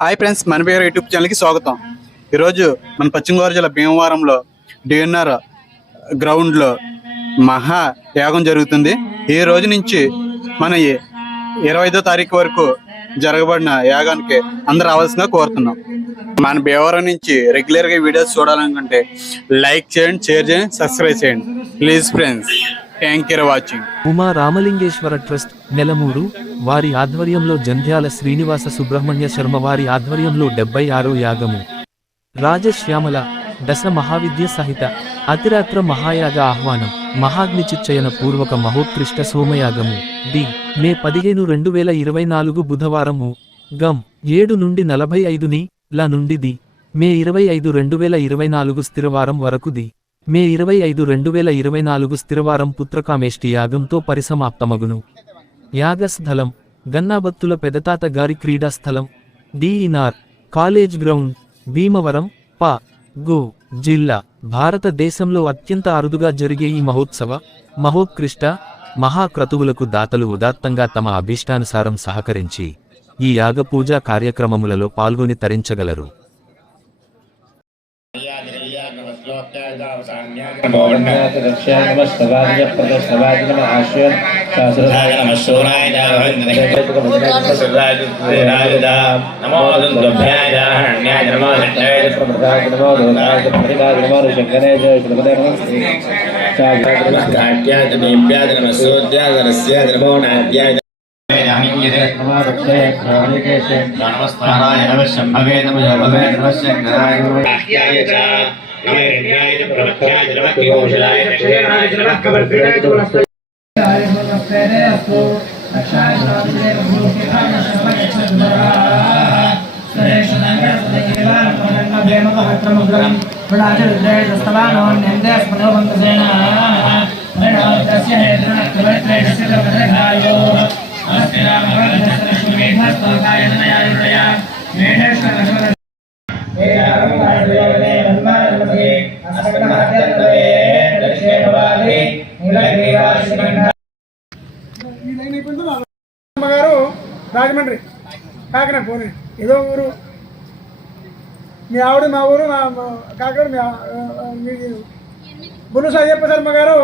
Hi friends మన పేరు YouTube ఛానల్కి స్వాగతం. ఈరోజు మన పశ్చిమ గోదావరి జిల్లా భీమవరంలో డిఎన్ఆర్ గ్రౌండ్లో మహా యాగం జరుగుతుంది. ఈ రోజు నుంచి మన ఇరవై ఐదో తారీఖు వరకు జరగబడిన యాగానికి అందరు రావాల్సిందిగా కోరుతున్నాం. మన భీమవరం నుంచి రెగ్యులర్గా వీడియోస్ చూడాలనుకుంటే లైక్ చేయండి షేర్ చేయండి సబ్స్క్రైబ్ చేయండి. Please friends thank you watching Uma Ramalingeswara trust Nelamuru వారి ఆధ్వర్యంలో జంధ్యాల శ్రీనివాస సుబ్రహ్మణ్య శర్మ వారి ఆధ్వర్యంలో డెబ్బై ఆరో యాగము. రాజశ్యామల దశ మహావిద్య సహిత అతిరాత్ర మహాయాగ ఆహ్వానం మహాగ్నిచిచ్చయన పూర్వక మహోత్కృష్ట సోమయాగము. డి మే పదిహేను రెండు వేల ఇరవై నాలుగు బుధవారము గం ఏడు నుండి నలభై ఐదుని ల నుండి ది మే ఇరవై ఐదు రెండు వేల ఇరవై నాలుగు స్థిరవారం వరకు ది. మే ఇరవై ఐదు రెండు వేల ఇరవై నాలుగు స్థిరవారం పుత్రకామేష్టి యాగంతో పరిసమాప్తమగును. యాగస్థలం గన్నాబత్తుల పెదతాత గారి క్రీడా స్థలం డిఇనార్ కాలేజ్ గ్రౌండ్ భీమవరం ప గు జిల్లా భారతదేశంలో అత్యంత అరుదుగా జరిగే ఈ మహోత్సవ మహోత్కృష్ట మహాక్రతువులకు దాతలు ఉదాత్తంగా తమ అభీష్టానుసారం సహకరించి ఈ యాగ పూజా కార్యక్రమములలో పాల్గొని తరించగలరు. నమస్సూద్యాగరస్యాద్రమోణాద్యాయ నమస్కారాయ నమశంభవే నమశంభవే నమశంకరాయ नमः प्रवक्ष्याय नमः कौशलाय दक्षिणाय नमः कवर्तिनाय च नमः आय नमस्ते अस्तु रक्षाय स्वामिने भूषिताय नमः सुरेशनङ्गभेमवहक्रमुद्रम् ृणाचरुद्रेणस्तवानोन्यन्दे स्मरोबन्धसेन परिणामस्य हेतुनक्तिवर्त्रेणस्य दर्भदघायो अस्ति रामवन्दस्तलक्ष्मीमेघस्तोकायतनयायुडया मेढेश्वरश्वर అమ్మగారు రాజమండ్రి. కాకినాడ పోనీ. ఏదో ఊరు. మీ ఆవిడ మా ఊరు మా కాకినాడ మీ ఆ- ఆ, అయ్యప్ప శర్మ గారు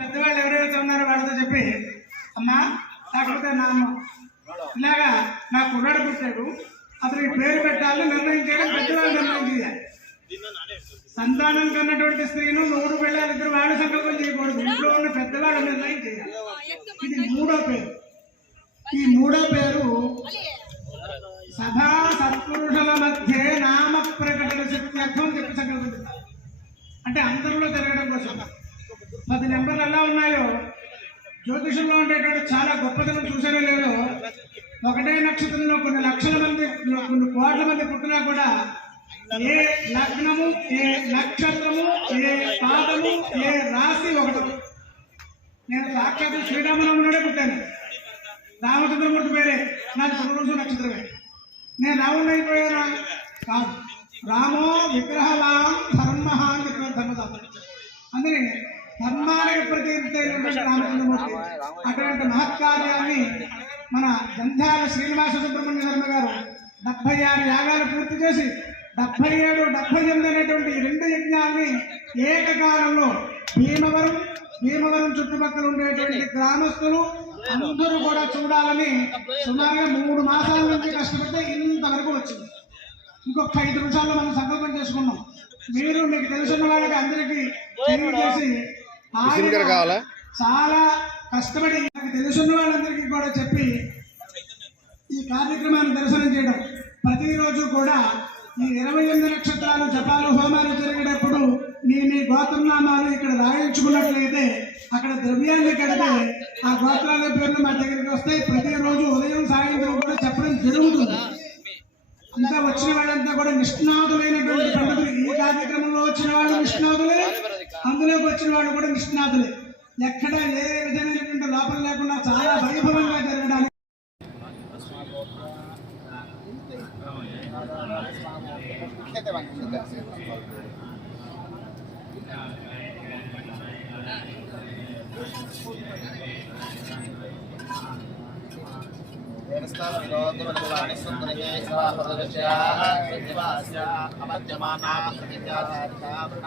పెద్దవాళ్ళు ఎవరైతే ఉన్నారో వాళ్ళతో చెప్పి అమ్మా కాకపోతే నా అమ్మ. ఇలాగా నా కుర్రాడు పుట్టాడు. పేరు పెట్టాలని నిర్ణయించడం పెద్దవాళ్ళు నిర్ణయం సంతానం కన్నటువంటి స్త్రీను మూడు పిల్లలు ఇద్దరు వాడు సంకల్పం చేయకూడదు. ఇంట్లో ఉన్న పెద్దవాడు నిర్ణయం చేయాలి. ఇది మూడో పేరు. ఈ మూడో పేరు సదా సత్పురుషుల మధ్య నామ ప్రకటన శక్తి అర్థం చెప్పి సంకల్పం అంటే అందరిలో తిరగడం కోసం. పది నెంబర్లు ఎలా ఉన్నాయో? జ్యోతిషంలో ఉండేటువంటి చాలా గొప్పతనం చూసారో లేదో? ఒకటే నక్షత్రంలో కొన్ని లక్షల మంది కొన్ని కోట్ల మంది పుట్టినా కూడా ఏ లగ్నము ఏ నక్షత్రము ఏ పాదము ఏ రాశి ఒకటి. నేను సాక్షాత్ శ్రీరామనవముడే పుట్టాను. రామచంద్రమూర్తి పేరే. నాకు పునరుజు నక్షత్రమే. నేను రాముడు అయిపోయానా? కాదు. రామో విగ్రహవాం ధర్మ అని చెప్పిన ధర్మశాస్త్రం. అందుకని ధర్మానికి ప్రతి రామచంద్రమూర్తి అటువంటి మహత్కార్యాన్ని మన గంధాల శ్రీనివాస సుబ్రహ్మణ్య శర్మ గారు డెబ్బై ఆరు యాగాలు పూర్తి చేసి డెబ్బై ఏడు డెబ్బై ఎనిమిది అనేటువంటి రెండు యజ్ఞాల్ని ఏకకాలంలో భీమవరం భీమవరం చుట్టుపక్కల ఉండేటువంటి గ్రామస్తులు అందరూ కూడా చూడాలని సుమారుగా మూడు మాసాల నుంచి కష్టపడితే ఇంతవరకు వచ్చింది. ఇంకొక ఐదు నిమిషాల్లో మనం సంకల్పం చేసుకున్నాం. మీరు మీకు తెలిసిన వాళ్ళకి అందరికీ తెలియజేసి చాలా కష్టపడి నాకు తెలిసిన వాళ్ళందరికీ కూడా చెప్పి ఈ కార్యక్రమాన్ని దర్శనం చేయడం. ప్రతిరోజు కూడా ఈ ఇరవై ఎనిమిది నక్షత్రాలు జపాలు హోమాలు జరిగేటప్పుడు మీ మీ గోత్రనామాలు ఇక్కడ రాయించుకున్నట్లయితే అక్కడ ద్రవ్యాన్ని కడితే ఆ గోత్రాల పేర్లు మా దగ్గరికి వస్తాయి. ప్రతిరోజు ఉదయం సాయంత్రం కూడా చెప్పడం జరుగుతుంది. అంతా వచ్చిన వాళ్ళంతా కూడా నిష్ణాతులైనటువంటి పండితులు. ఈ కార్యక్రమంలో వచ్చిన వాళ్ళు నిష్ణాతులే అందులోకి వచ్చిన వాళ్ళు కూడా నిష్ణాతులే. ఎక్కడ ఏ విధమైనటువంటి లోపం లేకుండా చాలా వైభవంగా జరగడానికి. అమద్యమానా ప్రతిజ్ఞాధారికావృణ